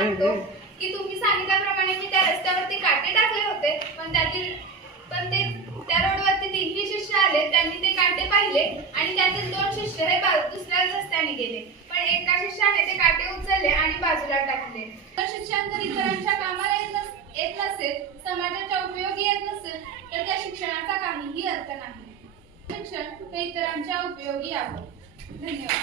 सांगतो की तुम्ही सांगितल्याप्रमाणे मी त्या रस्त्यावरती काटे टाकले होते, पण त्या रोडवरती 3 शिष्य आले. त्यांनी ते काटे पाहिले आणि त्यातील 2 शिष्य हे दुसऱ्या रस्त्याने गेले. पण एका शिष्याने ते काटे उचलले आणि बाजूला टाकले. तर शिक्षण जर इतरांच्या कामाला येत नसेल, समाजाच्या उपयोगी येत नसेल, तर त्या शिक्षणाचा काहीही अर्थ नाही. शिक्षण हे इतरांच्या उपयोगी यावं. धन्यवाद.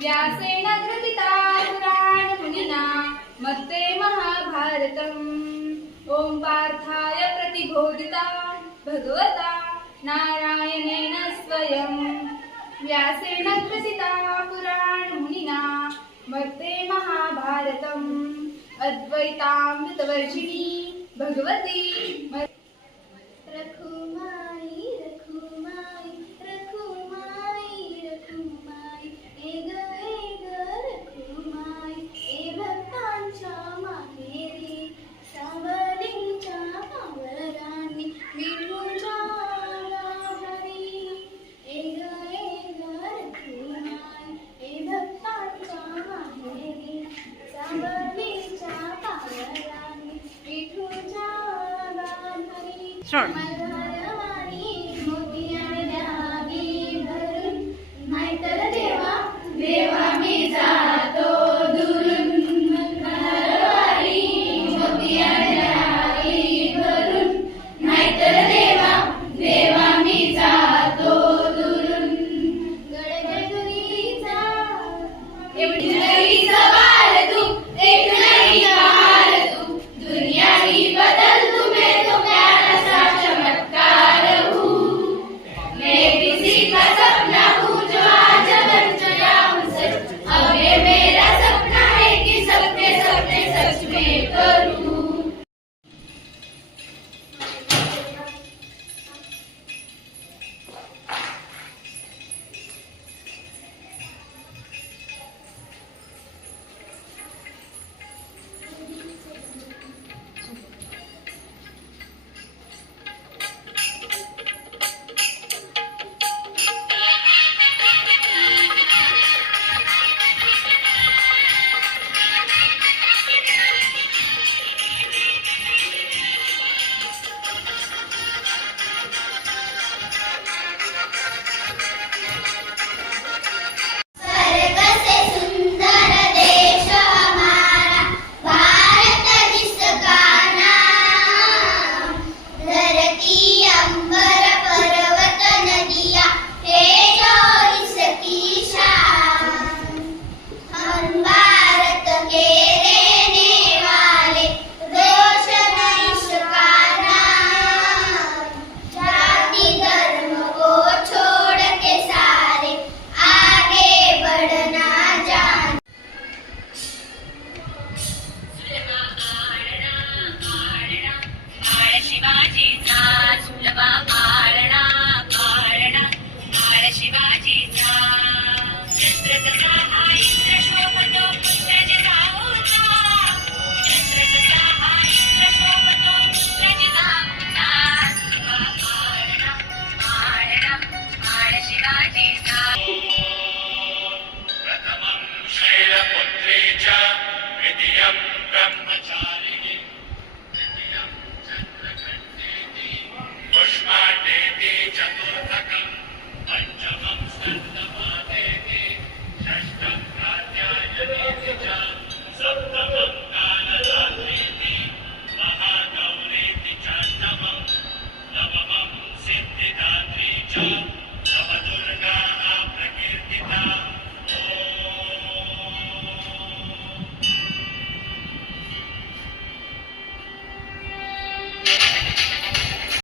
व्यासेन ग्रथिता पुराणमुनिना मध्ये महाभारतम्। ओम पार्थाय प्रतिबोधिता भगवता नारायणेन स्वयं। व्यासेन ग्रथिता पुराणमुनिना मध्ये महाभारतम्। अद्वैतामृतवर्षिणी भगवती रखुमाई रखुमाई रखुमाई रखुमाई एग रखुमाई ए भक्तांच्या माहेरी सावलीच्या पावरांनी विठूच्या गाभारी एग रखुमाई ए भक्तांच्या माहेरी सावलीच्या पावरांनी विठूच्या गाभारी देवा मी जातो दुरून मनवारी मोती आणली भरून नाहीतर देवा मी जातो दुरून गडगडुरीचा एवढी नवी सवार तू एक नवी बहार तू दुनिया ही बदल तू मैं तो प्यारा सा चमन नियम ब्रह्मचारी